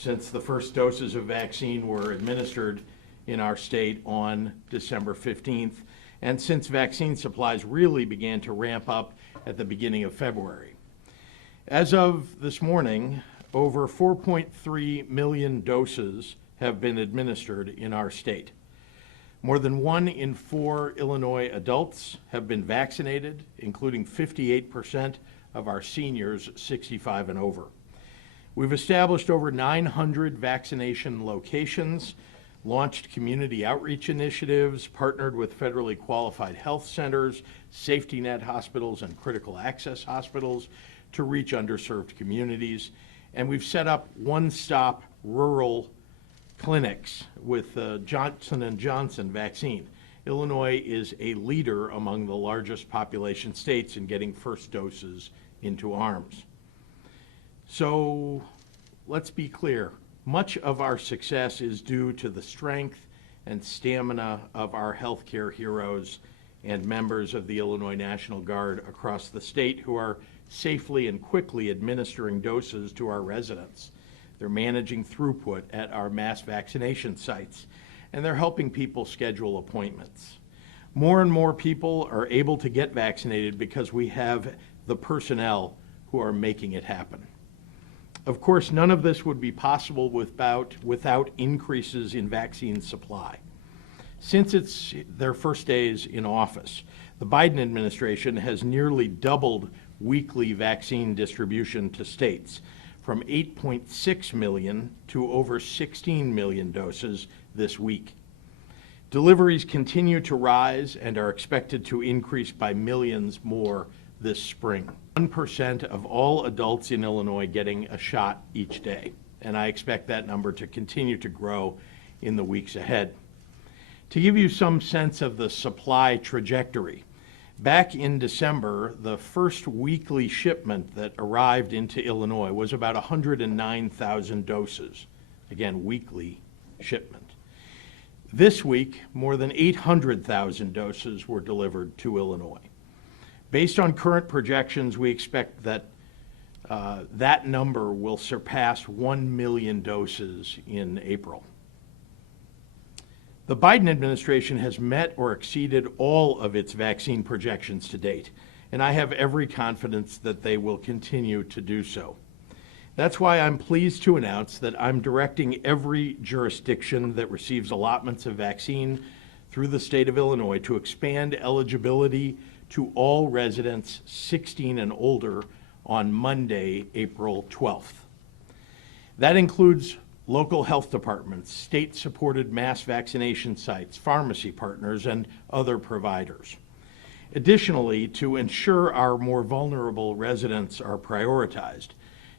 since the first doses of vaccine were administered in our state on December 15th, and since vaccine supplies really began to ramp up at the beginning of February. As of this morning, over 4.3 million doses have been administered in our state. More than 1 in 4 Illinois adults have been vaccinated, including 58% of our seniors 65 and over. We've established over 900 vaccination locations, launched community outreach initiatives, partnered with federally qualified health centers, safety net hospitals, and critical access hospitals to reach underserved communities. And we've set up one-stop rural clinics with Johnson & Johnson vaccine. Illinois is a leader among the largest population states in getting first doses into arms. So let's be clear. Much of our success is due to the strength and stamina of our healthcare heroes and members of the Illinois National Guard across the state who are safely and quickly administering doses to our residents. They're managing throughput at our mass vaccination sites, and they're helping people schedule appointments. More and more people are able to get vaccinated because we have the personnel who are making it happen. Of course, none of this would be possible without increases in vaccine supply. Since it's their first days in office, the Biden administration has nearly doubled weekly vaccine distribution to states, from 8.6 million to over 16 million doses this week. Deliveries continue to rise and are expected to increase by millions more this spring. 1% of all adults in Illinois getting a shot each day, and I expect that number to continue to grow in the weeks ahead. To give you some sense of the supply trajectory, back in December, the first weekly shipment that arrived into Illinois was about 109,000 doses. Again, weekly shipment. This week, more than 800,000 doses were delivered to Illinois. Based on current projections, we expect that that number will surpass 1 million doses in April. The Biden administration has met or exceeded all of its vaccine projections to date, and I have every confidence that they will continue to do so. That's why I'm pleased to announce that I'm directing every jurisdiction that receives allotments of vaccine through the state of Illinois to expand eligibility to all residents 16 and older on Monday, April 12th. That includes local health departments, state-supported mass vaccination sites, pharmacy partners, and other providers. Additionally, to ensure our more vulnerable residents are prioritized,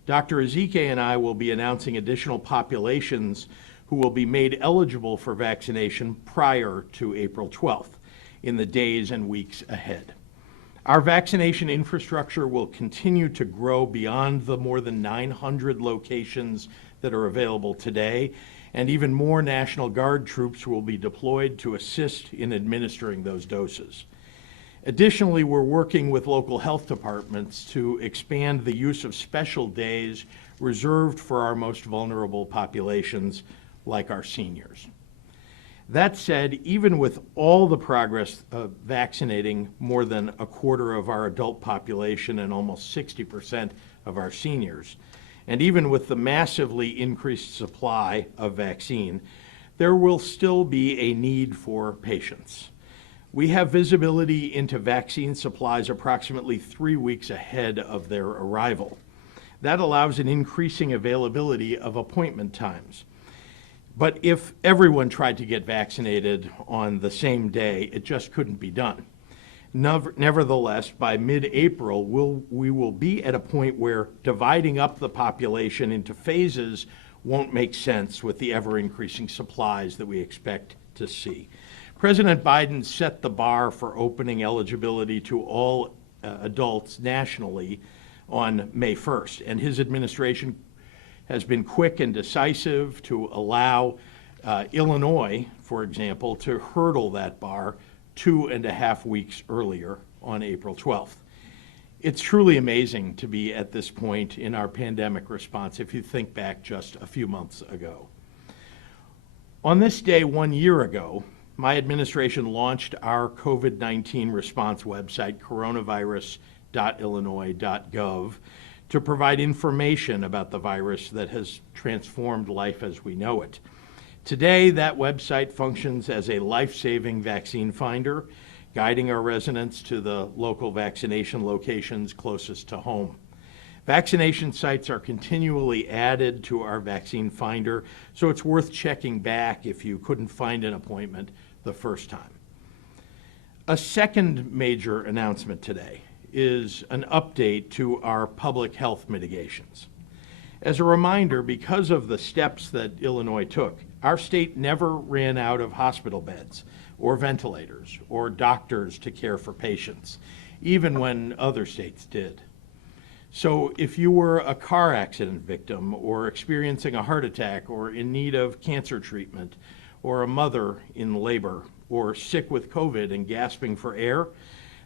Dr. Ezike and I will be announcing additional populations who will be made eligible for vaccination prior to April 12th in the days and weeks ahead. Our vaccination infrastructure will continue to grow beyond the more than 900 locations that are available today, and even more National Guard troops will be deployed to assist in administering those doses. Additionally, we're working with local health departments to expand the use of special days reserved for our most vulnerable populations, like our seniors. That said, even with all the progress of vaccinating more than a quarter of our adult population and almost 60% of our seniors, and even with the massively increased supply of vaccine, there will still be a need for patience. We have visibility into vaccine supplies approximately 3 weeks ahead of their arrival. That allows an increasing availability of appointment times. But if everyone tried to get vaccinated on the same day, it just couldn't be done. Nevertheless, by mid-April, we will be at a point where dividing up the population into phases won't make sense with the ever-increasing supplies that we expect to see. President Biden set the bar for opening eligibility to all adults nationally on May 1st, and his administration has been quick and decisive to allow Illinois, for example, to hurdle that bar 2.5 weeks earlier on April 12th. It's truly amazing to be at this point in our pandemic response if you think back just a few months ago. On this day 1 year ago, my administration launched our COVID-19 response website, coronavirus.illinois.gov, to provide information about the virus that has transformed life as we know it. Today, that website functions as a life-saving vaccine finder, guiding our residents to the local vaccination locations closest to home. Vaccination sites are continually added to our vaccine finder, so it's worth checking back if you couldn't find an appointment the first time. A second major announcement today is an update to our public health mitigations. As a reminder, because of the steps that Illinois took, our state never ran out of hospital beds or ventilators or doctors to care for patients, even when other states did. So if you were a car accident victim or experiencing a heart attack or in need of cancer treatment or a mother in labor or sick with COVID and gasping for air,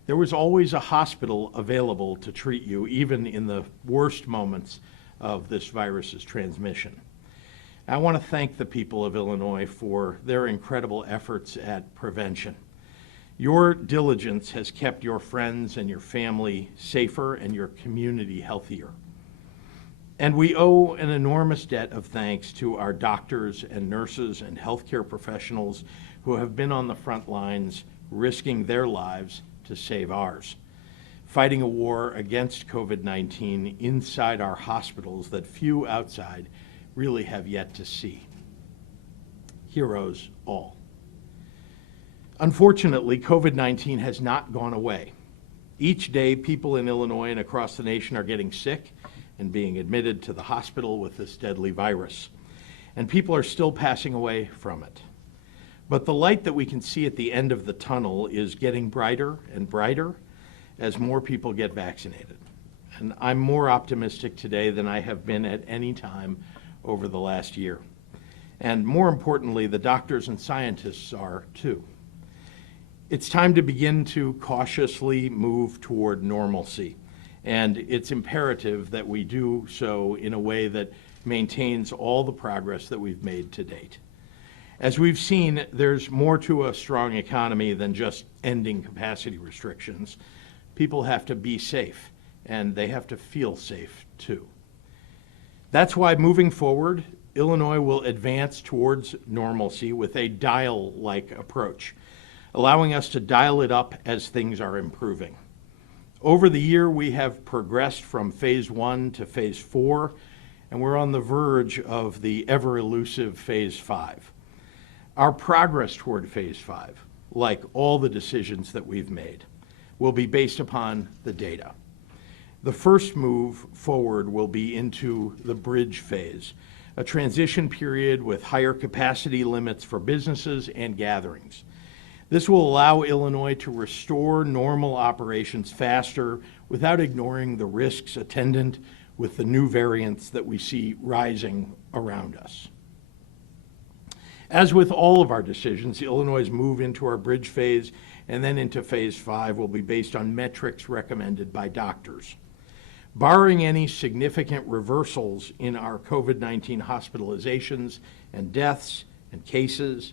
there was always a hospital available to treat you, even in the worst moments of this virus's transmission. I want to thank the people of Illinois for their incredible efforts at prevention. Your diligence has kept your friends and your family safer and your community healthier. And we owe an enormous debt of thanks to our doctors and nurses and healthcare professionals who have been on the front lines, risking their lives to save ours, fighting a war against COVID-19 inside our hospitals that few outside really have yet to see. Heroes all. Unfortunately, COVID-19 has not gone away. Each day, people in Illinois and across the nation are getting sick and being admitted to the hospital with this deadly virus. And people are still passing away from it. But the light that we can see at the end of the tunnel is getting brighter and brighter as more people get vaccinated. And I'm more optimistic today than I have been at any time over the last year. And more importantly, the doctors and scientists are too. It's time to begin to cautiously move toward normalcy, and it's imperative that we do so in a way that maintains all the progress that we've made to date. As we've seen, there's more to a strong economy than just ending capacity restrictions. People have to be safe, and they have to feel safe too. That's why moving forward, Illinois will advance towards normalcy with a dial-like approach, allowing us to dial it up as things are improving. Over the year, we have progressed from phase 1 to phase 4, and we're on the verge of the ever-elusive phase 5. Our progress toward phase 5, like all the decisions that we've made, will be based upon the data. The first move forward will be into the bridge phase, a transition period with higher capacity limits for businesses and gatherings. This will allow Illinois to restore normal operations faster without ignoring the risks attendant with the new variants that we see rising around us. As with all of our decisions, Illinois' move into our bridge phase and then into phase 5 will be based on metrics recommended by doctors. Barring any significant reversals in our COVID-19 hospitalizations and deaths and cases,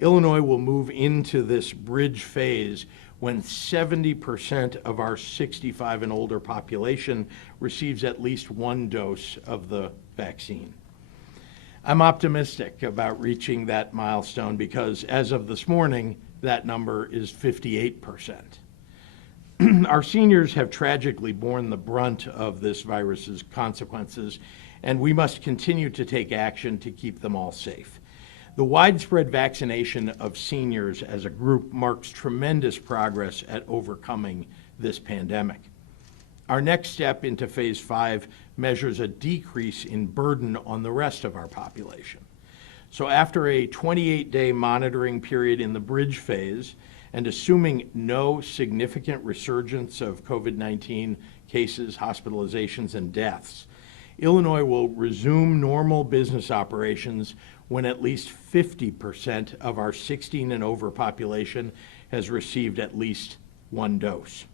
Illinois will move into this bridge phase when 70% of our 65 and older population receives at least one dose of the vaccine. I'm optimistic about reaching that milestone because as of this morning, that number is 58%. Our seniors have tragically borne the brunt of this virus's consequences, and we must continue to take action to keep them all safe. The widespread vaccination of seniors as a group marks tremendous progress at overcoming this pandemic. Our next step into phase 5 measures a decrease in burden on the rest of our population. So after a 28-day monitoring period in the bridge phase, and assuming no significant resurgence of COVID-19 cases, hospitalizations, and deaths, Illinois will resume normal business operations when at least 50% of our 16 and over population has received at least one dose.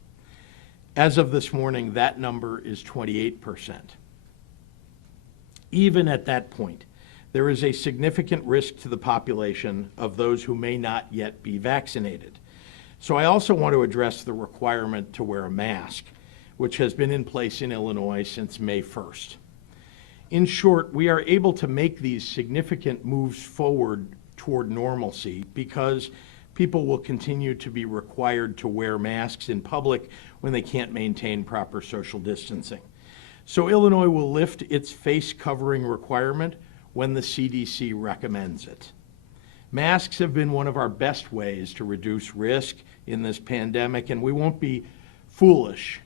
As of this morning, that number is 28%. Even at that point, there is a significant risk to the population of those who may not yet be vaccinated. So I also want to address the requirement to wear a mask, which has been in place in Illinois since May 1st. In short, we are able to make these significant moves forward toward normalcy because people will continue to be required to wear masks in public when they can't maintain proper social distancing. So Illinois will lift its face covering requirement when the CDC recommends it. Masks have been one of our best ways to reduce risk in this pandemic, and we won't be foolish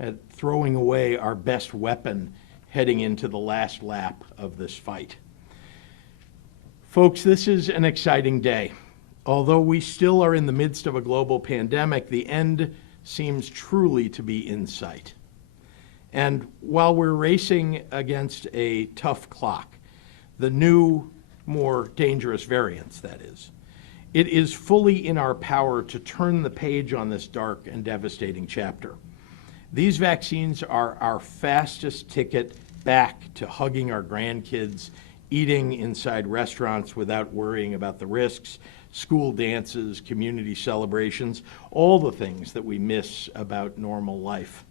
at throwing away our best weapon heading into the last lap of this fight. Folks, this is an exciting day. Although we still are in the midst of a global pandemic, the end seems truly to be in sight. And while we're racing against a tough clock, the new, more dangerous variants, that is, it is fully in our power to turn the page on this dark and devastating chapter. These vaccines are our fastest ticket back to hugging our grandkids, eating inside restaurants without worrying about the risks, school dances, community celebrations, all the things that we miss about normal life.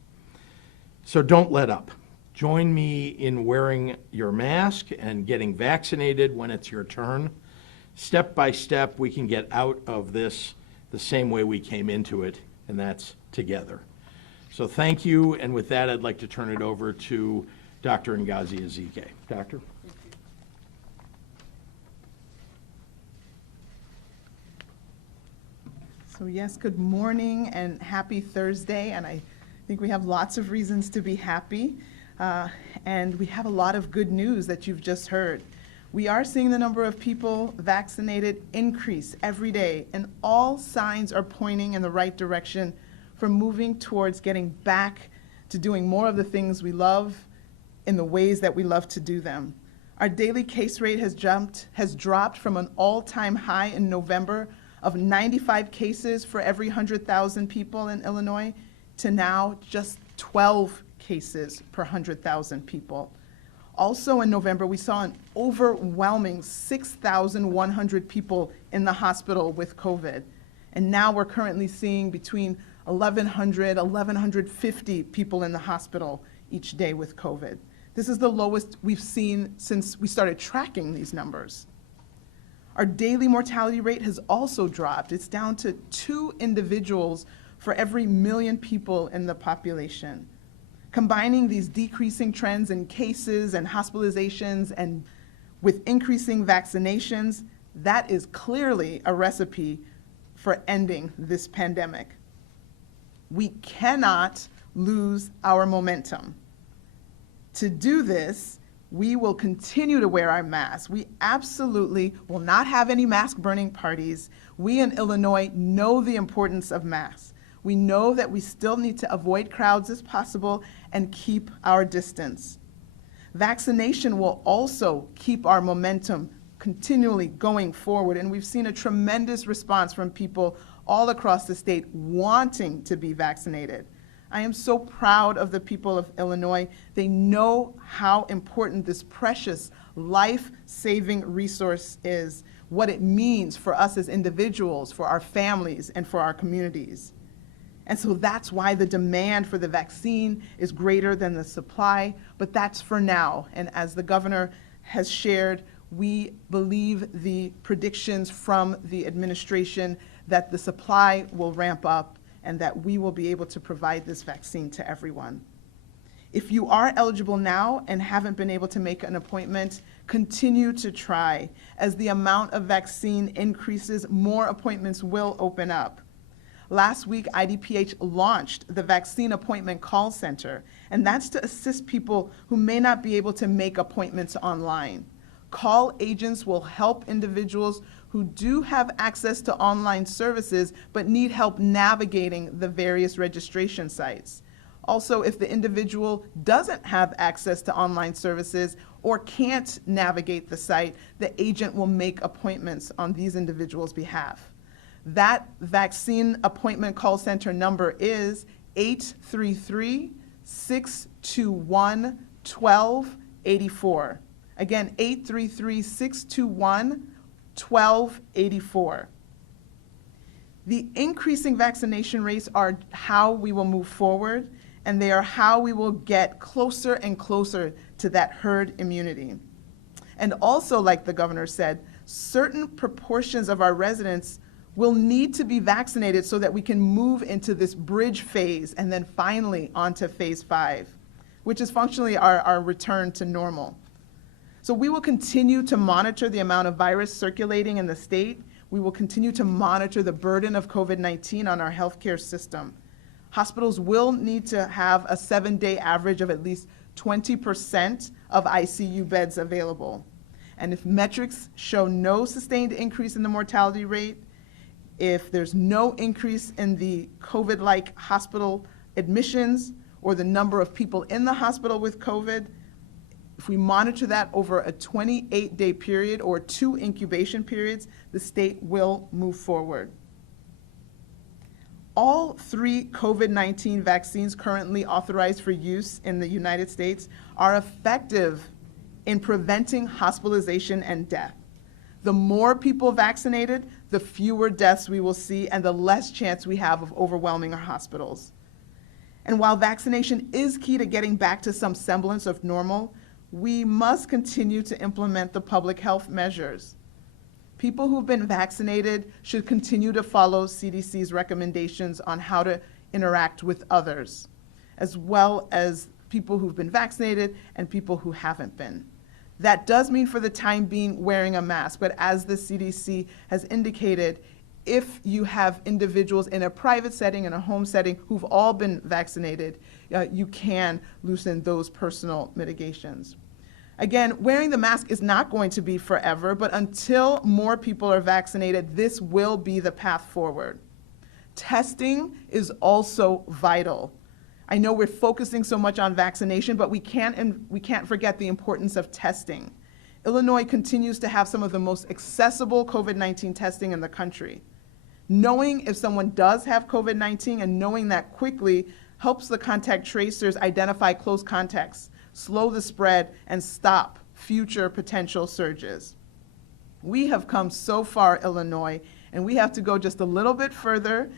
So don't let up. Join me in wearing your mask and getting vaccinated when it's your turn. Step by step, we can get out of this the same way we came into it, and that's together. So thank you, and with that, I'd like to turn it over to Dr. Ngozi Ezike. Doctor? So yes, good morning and happy Thursday, and I think we have lots of reasons to be happy, and we have a lot of good news that you've just heard. We are seeing the number of people vaccinated increase every day, and all signs are pointing in the right direction for moving towards getting back to doing more of the things we love in the ways that we love to do them. Our daily case rate has dropped from an all-time high in November of 95 cases for every 100,000 people in Illinois to now just 12 cases per 100,000 people. Also in November, we saw an overwhelming 6,100 people in the hospital with COVID. And now we're currently seeing between 1,100, 1,150 people in the hospital each day with COVID. This is the lowest we've seen since we started tracking these numbers. Our daily mortality rate has also dropped. It's down to 2 individuals for every 1 million people in the population. Combining these decreasing trends in cases and hospitalizations and with increasing vaccinations, that is clearly a recipe for ending this pandemic. We cannot lose our momentum. To do this, we will continue to wear our masks. We absolutely will not have any mask burning parties. We in Illinois know the importance of masks. We know that we still need to avoid crowds as possible and keep our distance. Vaccination will also keep our momentum continually going forward, and we've seen a tremendous response from people all across the state wanting to be vaccinated. I am so proud of the people of Illinois. They know how important this precious, life-saving resource is, what it means for us as individuals, for our families, and for our communities. And so that's why the demand for the vaccine is greater than the supply, but that's for now. And as the governor has shared, we believe the predictions from the administration that the supply will ramp up and that we will be able to provide this vaccine to everyone. If you are eligible now and haven't been able to make an appointment, continue to try. As the amount of vaccine increases, more appointments will open up. Last week, IDPH launched the Vaccine Appointment Call Center, and that's to assist people who may not be able to make appointments online. Call agents will help individuals who do have access to online services but need help navigating the various registration sites. Also, if the individual doesn't have access to online services or can't navigate the site, the agent will make appointments on these individuals' behalf. That vaccine appointment call center number is 833-621-1284. Again, 833-621-1284. The increasing vaccination rates are how we will move forward, and they are how we will get closer and closer to that herd immunity. And also, like the governor said, certain proportions of our residents will need to be vaccinated so that we can move into this bridge phase and then finally onto phase 5, which is functionally our return to normal. So we will continue to monitor the amount of virus circulating in the state. We will continue to monitor the burden of COVID-19 on our healthcare system. Hospitals will need to have a 7-day average of at least 20% of ICU beds available. And if metrics show no sustained increase in the mortality rate, if there's no increase in the COVID-like hospital admissions or the number of people in the hospital with COVID, if we monitor that over a 28-day period or 2 incubation periods, the state will move forward. All 3 COVID-19 vaccines currently authorized for use in the United States are effective in preventing hospitalization and death. The more people vaccinated, the fewer deaths we will see and the less chance we have of overwhelming our hospitals. And while vaccination is key to getting back to some semblance of normal, we must continue to implement the public health measures. People who've been vaccinated should continue to follow CDC's recommendations on how to interact with others, as well as people who've been vaccinated and people who haven't been. That does mean for the time being wearing a mask, but as the CDC has indicated, if you have individuals in a private setting, in a home setting, who've all been vaccinated, you can loosen those personal mitigations. Again, wearing the mask is not going to be forever, but until more people are vaccinated, this will be the path forward. Testing is also vital. I know we're focusing so much on vaccination, but we can't forget the importance of testing. Illinois continues to have some of the most accessible COVID-19 testing in the country. Knowing if someone does have COVID-19 and knowing that quickly helps the contact tracers identify close contacts, slow the spread, and stop future potential surges. We have come so far, Illinois, and we have to go just a little bit further.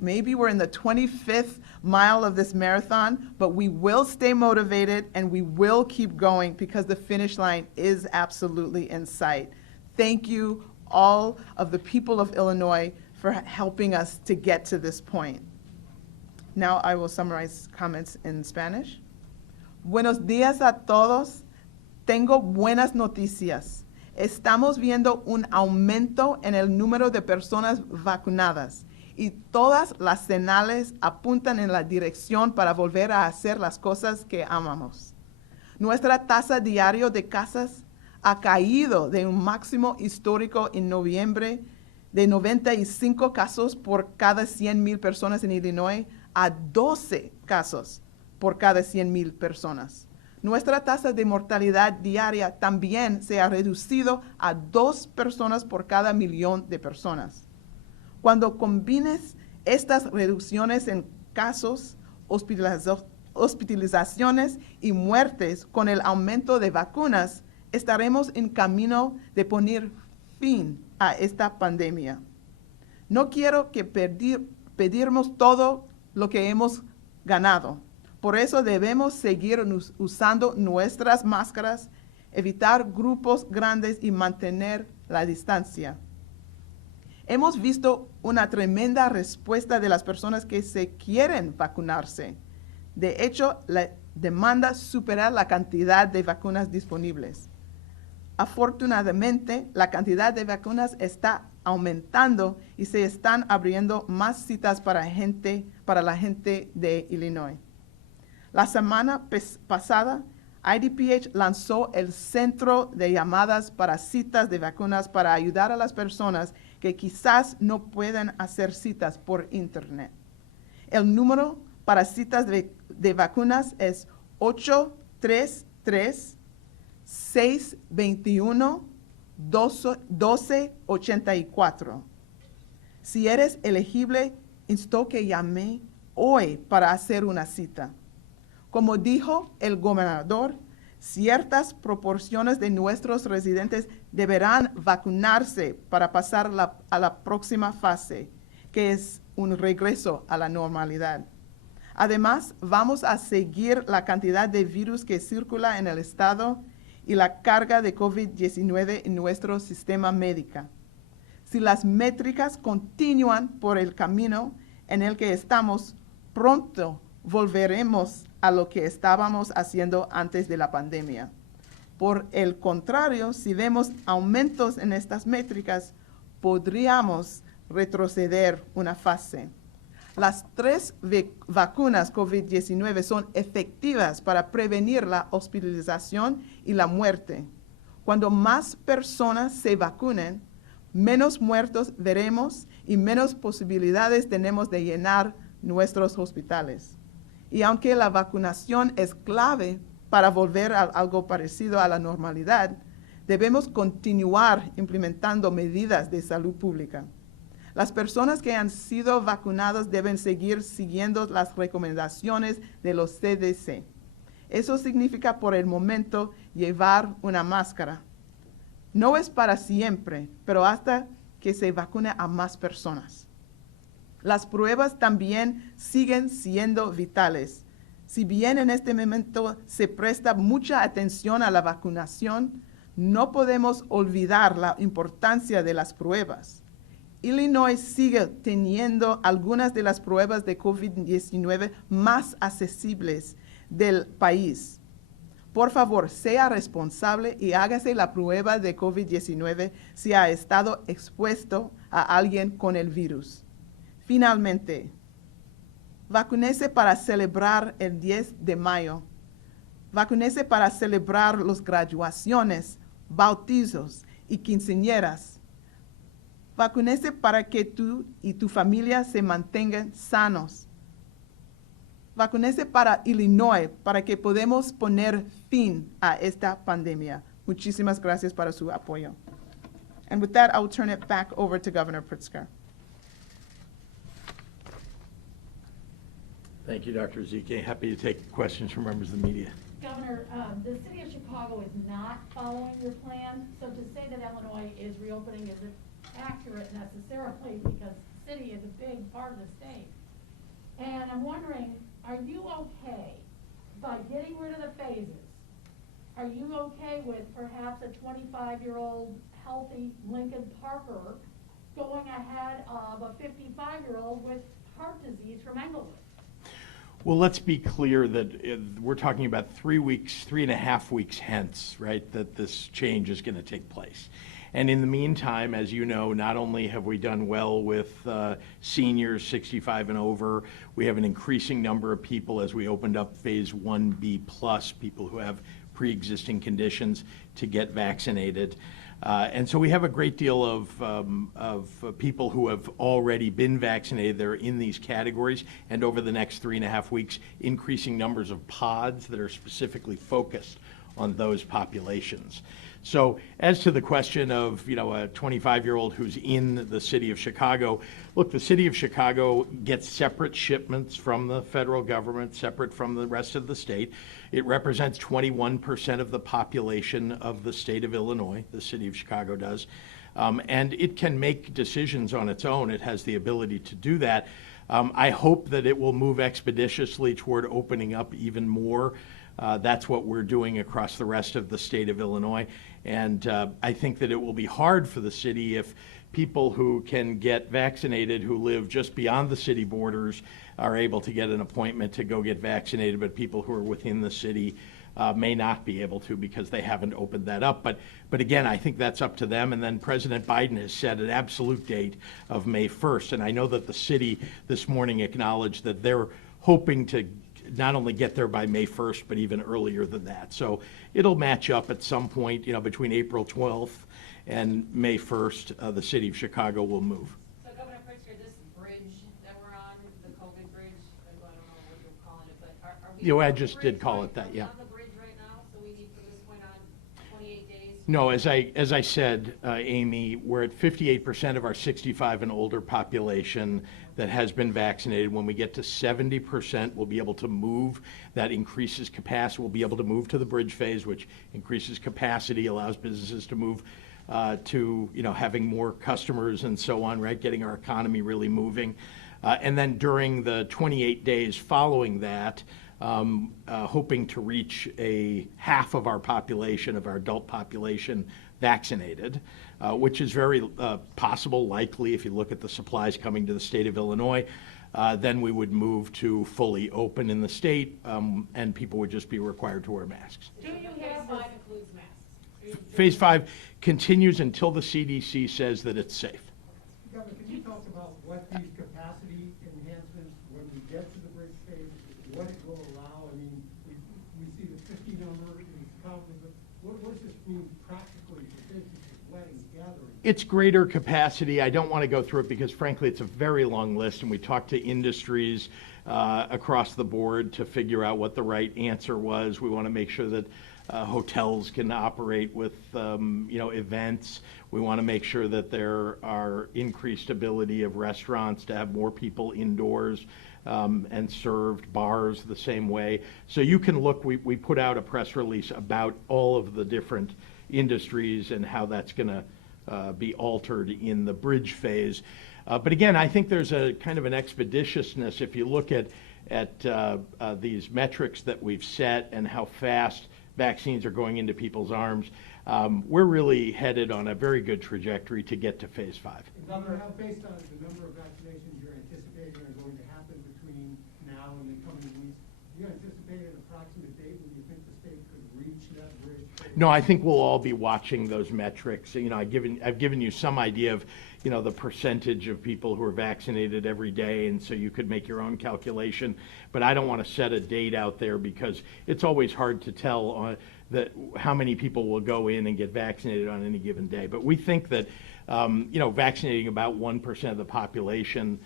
Maybe we're in the 25th mile of this marathon, but we will stay motivated and we will keep going because the finish line is absolutely in sight. Thank you, all of the people of Illinois, for helping us to get to this point. Now I will summarize comments in Spanish. Buenos días a todos. Tengo buenas noticias. Estamos viendo un aumento en el número de personas vacunadas y todas las señales apuntan en la dirección para volver a hacer las cosas que amamos. Nuestra tasa diaria de casos ha caído de un máximo histórico en noviembre de 95 casos por cada 100,000 personas en Illinois a 12 casos por cada 100,000 personas. Nuestra tasa de mortalidad diaria también se ha reducido a 2 personas por cada 1,000,000 de personas. Cuando combines estas reducciones en casos, hospitalizaciones y muertes con el aumento de vacunas, estaremos en camino de poner fin a esta pandemia. No quiero que pedirnos todo lo que hemos ganado. Por eso debemos seguir usando nuestras máscaras, evitar grupos grandes y mantener la distancia. Hemos visto una tremenda respuesta de las personas que se quieren vacunarse. De hecho, la demanda supera la cantidad de vacunas disponibles. Afortunadamente, la cantidad de vacunas está aumentando y se están abriendo más citas para la gente de Illinois. La semana pasada, IDPH lanzó el centro de llamadas para citas de vacunas para ayudar a las personas que quizás no puedan hacer citas por internet. El número para citas de vacunas es 833-621-1284. Si eres elegible, insto que llame hoy para hacer una cita. Como dijo el gobernador, ciertas proporciones de nuestros residentes deberán vacunarse para pasar a la próxima fase, que es un regreso a la normalidad. Además, vamos a seguir la cantidad de virus que circula en el estado y la carga de COVID-19 en nuestro sistema médico. Si las métricas continúan por el camino en el que estamos, pronto volveremos a lo que estábamos haciendo antes de la pandemia. Por el contrario, si vemos aumentos en estas métricas, podríamos retroceder una fase. Las 3 vacunas COVID-19 son efectivas para prevenir la hospitalización y la muerte. Cuando más personas se vacunen, menos muertos veremos y menos posibilidades tenemos de llenar nuestros hospitales. Y aunque la vacunación es clave para volver a algo parecido a la normalidad, debemos continuar implementando medidas de salud pública. Las personas que han sido vacunadas deben seguir siguiendo las recomendaciones de los CDC. Eso significa por el momento llevar una máscara. No es para siempre, pero hasta que se vacune a más personas. Las pruebas también siguen siendo vitales. Si bien en este momento se presta mucha atención a la vacunación, no podemos olvidar la importancia de las pruebas. Illinois sigue teniendo algunas de las pruebas de COVID-19 más accesibles del país. Por favor, sea responsable y hágase la prueba de COVID-19 si ha estado expuesto a alguien con el virus. Finalmente, vacúnese para celebrar el 10 de mayo. Vacúnese para celebrar las graduaciones, bautizos y quinceañeras. Vacúnese para que tú y tu familia se mantengan sanos. Vacúnese para Illinois, para que podamos poner fin a esta pandemia. Muchísimas gracias para su apoyo. And with that, I will turn it back over to Governor Pritzker. Thank you, Dr. Ezike. Happy to take questions from members of the media. Governor, the city of Chicago is not following your plan, so to say that Illinois is reopening isn't accurate necessarily because the city is a big part of the state. And I'm wondering, are you okay by getting rid of the phases? Are you okay with perhaps a 25-year-old healthy Lincoln Parker going ahead of a 55-year-old with heart disease from Englewood? Well, let's be clear that we're talking about 3 weeks, 3.5 weeks hence, right, that this change is going to take place. And in the meantime, as you know, not only have we done well with seniors 65 and over, we have an increasing number of people as we opened up phase 1B plus, people who have pre-existing conditions to get vaccinated. And so we have a great deal of people who have already been vaccinated. They're in these categories, and over the next 3.5 weeks, increasing numbers of pods that are specifically focused on those populations. So as to the question of, a 25-year-old who's in the city of Chicago, look, the city of Chicago gets separate shipments from the federal government, separate from the rest of the state. It represents 21% of the population of the state of Illinois, the city of Chicago does. And it can make decisions on its own. It has the ability to do that. I hope that it will move expeditiously toward opening up even more. That's what we're doing across the rest of the state of Illinois. And I think that it will be hard for the city if people who can get vaccinated who live just beyond the city borders are able to get an appointment to go get vaccinated, but people who are within the city may not be able to because they haven't opened that up. But again, I think that's up to them. And then President Biden has set an absolute date of May 1st. And I know that the city this morning acknowledged that they're hoping to not only get there by May 1st, but even earlier than that. So it'll match up at some point, between April 12th and May 1st, the city of Chicago will move. So Governor Pritzker, this bridge that we're on, the COVID bridge, I don't know what you're calling it, but are we? I on the just bridge did call right- it that, are we yeah. on the bridge right now, so we need for this point on 28 days No, as I said, Amy, we're at 58% of our 65 and older population that has been vaccinated. When we get to 70%, we'll be able to move. That increases capacity. We'll be able to move to the bridge phase, which increases capacity, allows businesses to move to having more customers and so on, right? Getting our economy really moving. And then during the 28 days following that, hoping to reach a half of our population, of our adult population, vaccinated, which is very possible, likely, if you look at the supplies coming to the state of Illinois. Then we would move to fully open in the state, and people would just be required to wear masks. Do you Phase have 5 includes masks. Phase 5 continues until the CDC says that it's safe. Governor, can you talk about what these capacity enhancements, when we get to the bridge phase, what it will allow? I mean, we see the 50 number is confident, but what does this mean practically for businesses, weddings, gatherings? It's greater capacity. I don't want to go through it because frankly, it's a very long list, and we talked to industries across the board to figure out what the right answer was. We want to make sure that hotels can operate with events. We want to make sure that there are increased ability of restaurants to have more people indoors and served, bars the same way. So you can look, we put out a press release about all of the different industries and how that's going to be altered in the bridge phase. But again, I think there's a kind of an expeditiousness if you look at these metrics that we've set and how fast vaccines are going into people's arms. We're really headed on a very good trajectory to get to phase 5. Governor, how based on the number of vaccinations you're anticipating are going to happen between now and the coming weeks, do you anticipate an approximate date when you think the state could reach that bridge? No, I think we'll all be watching those metrics. I've given you some idea of, the percentage of people who are vaccinated every day, and so you could make your own calculation. But I don't want to set a date out there because it's always hard to tell on how many people will go in and get vaccinated on any given day. But we think that, vaccinating about 1% of the population,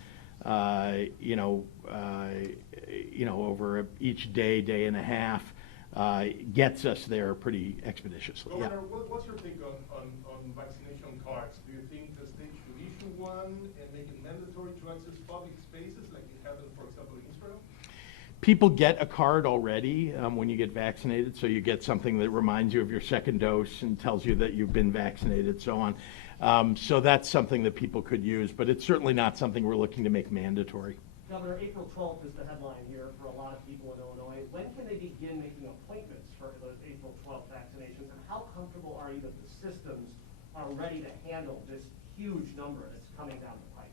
over each day and a half, gets us there pretty expeditiously. Governor, what's your take on vaccination cards? Do you think the state should issue one and make it mandatory to access public spaces like it happened, for example, in Israel? People get a card already when you get vaccinated, so you get something that reminds you of your second dose and tells you that you've been vaccinated, so on. So that's something that people could use, but it's certainly not something we're looking to make mandatory. Governor, April 12th is the headline here for a lot of people in Illinois. When can they begin making appointments for those April 12th vaccinations, and how comfortable are you that the systems are ready to handle this huge number that's coming down the pipe?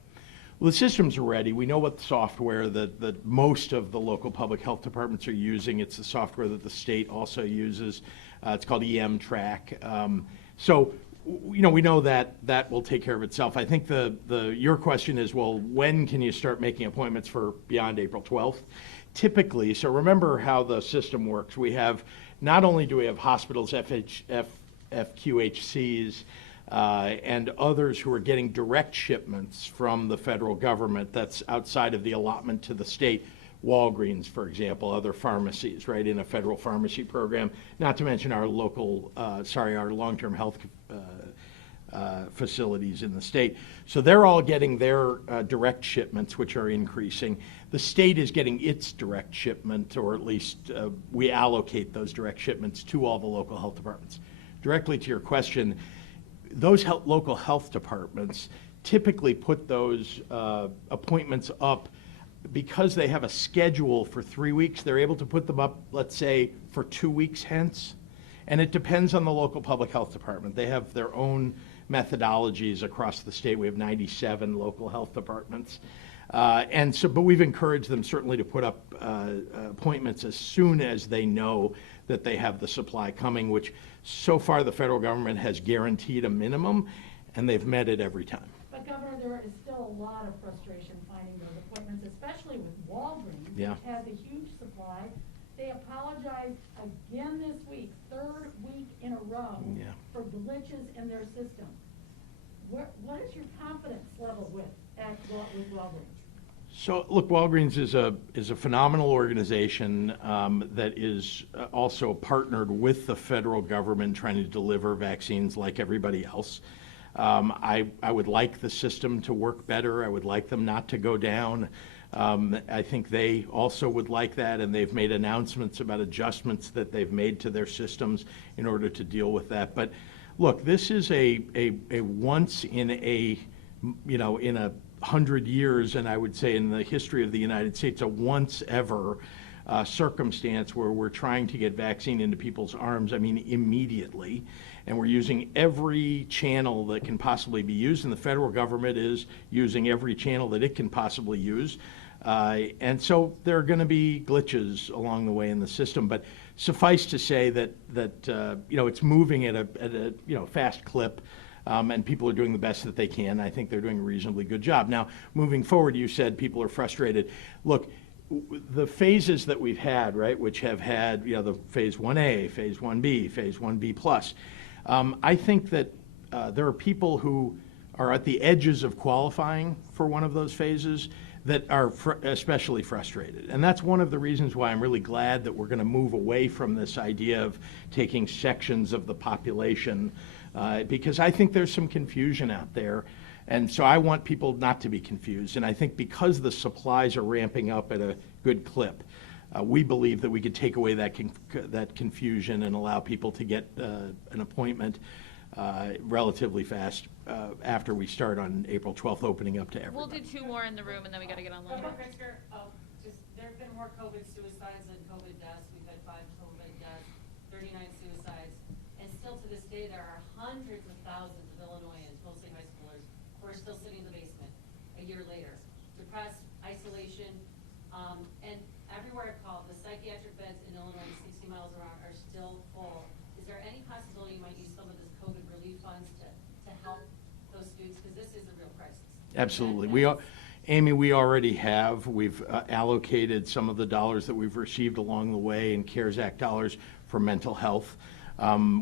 Well, the systems are ready. We know what software that most of the local public health departments are using. It's the software that the state also uses. It's called EM-Track. So we know that will take care of itself. I think your question is, well, when can you start making appointments for beyond April 12th? Typically, so remember how the system works. We have, not only do we have hospitals, FQHCs, and others who are getting direct shipments from the federal government that's outside of the allotment to the state. Walgreens, for example, other pharmacies, right, in a federal pharmacy program, not to mention our our long-term health facilities in the state. So they're all getting their direct shipments, which are increasing. The state is getting its direct shipment, or at least we allocate those direct shipments to all the local health departments. Directly to your question, those local health departments typically put those appointments up because they have a schedule for 3 weeks. They're able to put them up, let's say, for 2 weeks hence. And it depends on the local public health department. They have their own methodologies across the state. We have 97 local health departments. But we've encouraged them certainly to put up appointments as soon as they know that they have the supply coming, which so far the federal government has guaranteed a minimum, and they've met it every time. But Governor, there is still a lot of frustration finding those appointments, especially with Walgreens, Yeah. which has a huge supply. They apologized again this week, third week in a row, Yeah. for glitches in their system. What is your confidence level with Walgreens? So, look, Walgreens is a phenomenal organization that is also partnered with the federal government trying to deliver vaccines like everybody else. I would like the system to work better. I would like them not to go down. I think they also would like that, and they've made announcements about adjustments that they've made to their systems in order to deal with that. But look, this is a once in a, in 100 years, and I would say in the history of the United States, a once ever circumstance where we're trying to get vaccine into people's arms, I mean, immediately. And we're using every channel that can possibly be used, and the federal government is using every channel that it can possibly use. And so there are going to be glitches along the way in the system, but suffice to say that it's moving at a fast clip. And people are doing the best that they can. I think they're doing a reasonably good job. Now, moving forward, you said people are frustrated. Look, the phases that we've had, right, which have had, the phase 1A, phase 1B, phase 1B plus, I think that there are people who are at the edges of qualifying for one of those phases that are especially frustrated. And that's one of the reasons why I'm really glad that we're going to move away from this idea of taking sections of the population, because I think there's some confusion out there. And so I want people not to be confused. And I think because the supplies are ramping up at a good clip, we believe that we could take away that confusion and allow people to get an appointment relatively fast after we start on April 12th, opening up to everyone. We'll do 2 more in the room, and then we got to get online. Dr. Pritzker, there have been more COVID suicides than COVID deaths. We've had 5 COVID deaths, 39 suicides, and still to this day there are hundreds of thousands of Illinoisans, mostly high schoolers, who are still sitting in the basement a year later. Depressed, isolation, and everywhere I've called, the psychiatric beds in Illinois, 60 miles around, are still full. Is there any possibility you might use some of this COVID relief funds to help those students? Because this is a real crisis. Absolutely. Amy, we already have. We've allocated some of the dollars that we've received along the way in CARES Act dollars for mental health.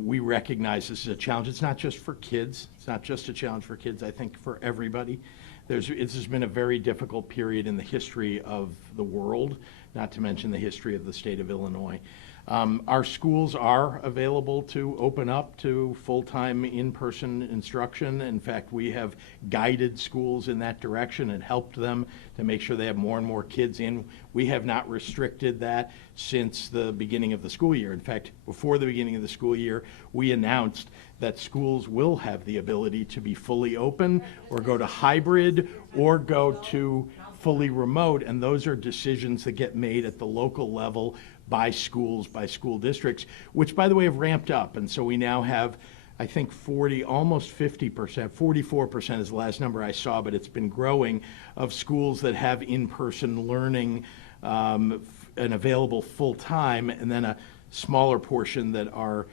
We recognize this is a challenge. It's not just for kids. It's not just a challenge for kids, I think for everybody. This has been a very difficult period in the history of the world, not to mention the history of the state of Illinois. Our schools are available to open up to full-time in-person instruction. In fact, we have guided schools in that direction and helped them to make sure they have more and more kids in. We have not restricted that since the beginning of the school year. In fact, before the beginning of the school year, we announced that schools will have the ability to be fully open or go to hybrid or go to fully remote, and those are decisions that get made at the local level by schools, by school districts, which, by the way, have ramped up. And so we now have, I think, 40, almost 50%, 44% is the last number I saw, but it's been growing, of schools that have in-person learning and available full-time, and then a smaller portion that are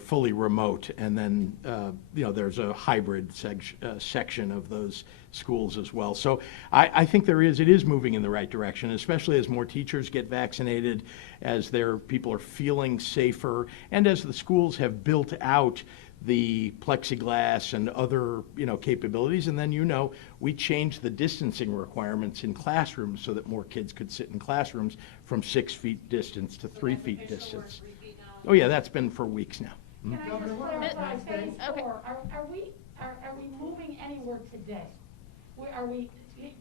fully remote. And then, there's a hybrid section of those schools as well. So I think it is moving in the right direction, especially as more teachers get vaccinated, as people are feeling safer, and as the schools have built out the plexiglass and other, capabilities. And then, we changed the distancing requirements in classrooms so that more kids could sit in classrooms from 6 feet distance to 3 feet distance. Oh yeah, that's been for weeks now. Can I just clarify, phase Okay. 4, are we moving anywhere today? Are we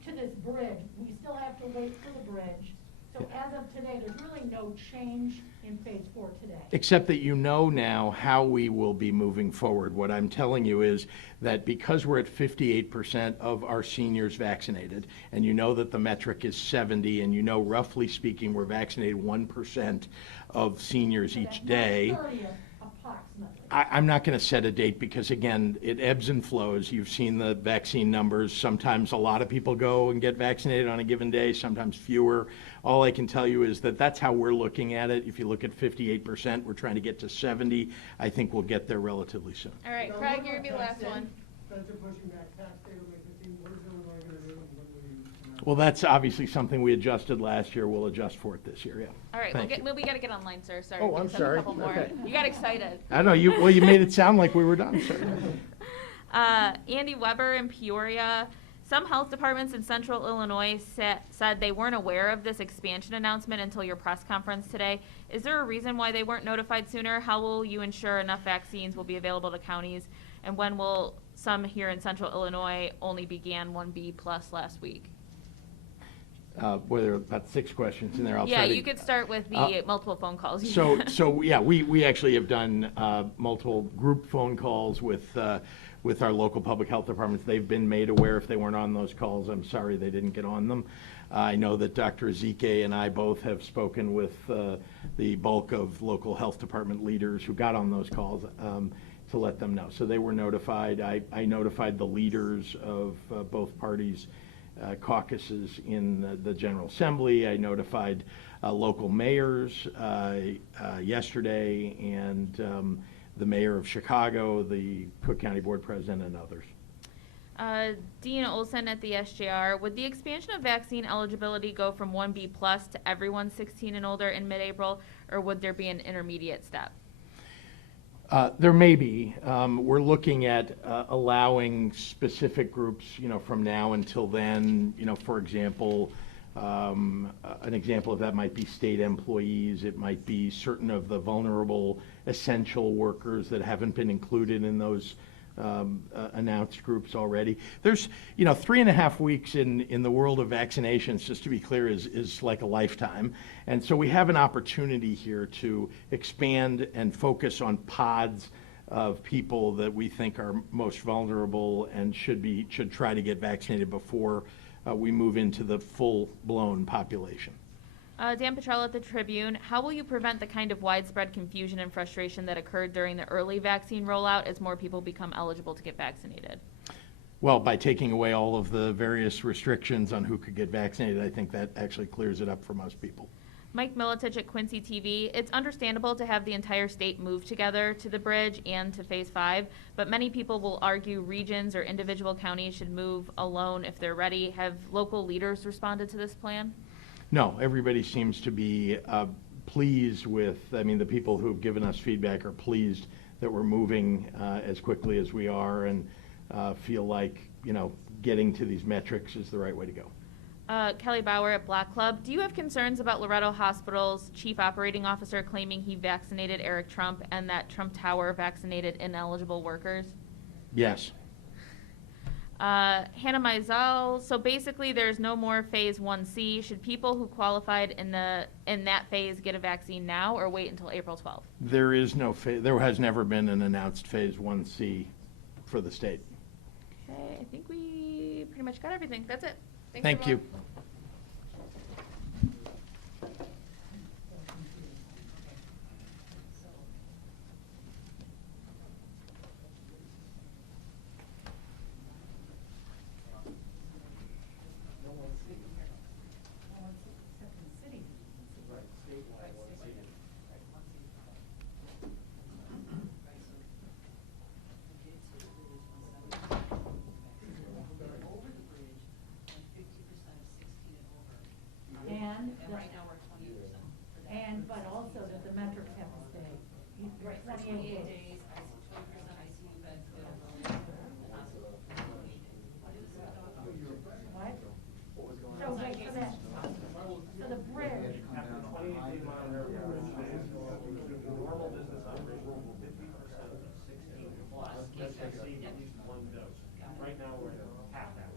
to this bridge? We still have to wait for the bridge. So as of today, there's really no change in phase 4 today. Except that now how we will be moving forward. What I'm telling you is that because we're at 58% of our seniors vaccinated, and that the metric is 70, and roughly speaking, we're vaccinated 1% of seniors each day. March 30th, approximately. I'm not going to set a date because, again, it ebbs and flows. You've seen the vaccine numbers. Sometimes a lot of people go and get vaccinated on a given day, sometimes fewer. All I can tell you is that that's how we're looking at it. If you look at 58%, we're trying to get to 70. I think we'll get there relatively soon. All right, Craig, you're going to be the last one. Since they're pushing back tax day to May 15, what is Illinois going to do, and when will you? Well, that's obviously something we adjusted last year. We'll adjust for it this year, yeah. All right, Thank you. we got to get online, sir. Sorry. Oh, we I'm just have a sorry. couple more. Okay. You got excited. I know, you made it sound like we were done, sir. Andy Weber in Peoria Some health departments in central Illinois said they weren't aware of this expansion announcement until your press conference today. Is there a reason why they weren't notified sooner? How will you ensure enough vaccines will be available to counties? And when will some here in central Illinois only began 1B plus last week? Well, there are about 6 questions in there. I'll Yeah, try to. you could start with the multiple phone calls. So yeah, we actually have done multiple group phone calls with our local public health departments. They've been made aware. If they weren't on those calls, I'm sorry they didn't get on them. I know that Dr. Ezike and I both have spoken with the bulk of local health department leaders who got on those calls to let them know. So they were notified. I notified the leaders of both parties' caucuses in the General Assembly. I notified local mayors yesterday, and the mayor of Chicago, the Cook County Board President, and others. Dean Olson at the SJR, would the expansion of vaccine eligibility go from 1B plus to everyone 16 and older in mid-April, or would there be an intermediate step? There may be. We're looking at allowing specific groups, from now until then. For example, an example of that might be state employees. It might be certain of the vulnerable essential workers that haven't been included in those announced groups already. There's, 3.5 weeks in the world of vaccinations, just to be clear, is like a lifetime. And so we have an opportunity here to expand and focus on pods of people that we think are most vulnerable and should try to get vaccinated before we move into the full-blown population. Dan Petrella at the Tribune, how will you prevent the kind of widespread confusion and frustration that occurred during the early vaccine rollout as more people become eligible to get vaccinated? Well, by taking away all of the various restrictions on who could get vaccinated, I think that actually clears it up for most people. Mike Militich at Quincy TV, it's understandable to have the entire state move together to the bridge and to phase 5, but many people will argue regions or individual counties should move alone if they're ready. Have local leaders responded to this plan? No, everybody seems to be pleased with, the people who've given us feedback are pleased that we're moving as quickly as we are, and feel like, getting to these metrics is the right way to go. Kelly Bauer at Black Club, do you have concerns about Loretto Hospital's chief operating officer claiming he vaccinated Eric Trump and that Trump Tower vaccinated ineligible workers? Yes. Hannah Mizell, so basically there's no more phase 1C. Should people who qualified in that phase get a vaccine now or wait until April 12th? There is no there has never been an announced phase 1C for the state. Okay, I think we pretty much got everything. That's it. Thanks, Thank you. everyone. But also that the metrics have to stay. Right, for 28 days, 20% ICU beds available in the hospital for 28 days. What? So wait for that. So the bridge, After 28-day monitor, normal business operation, 50% of 16 plus, let's say at least one dose. Right now, we're at half that.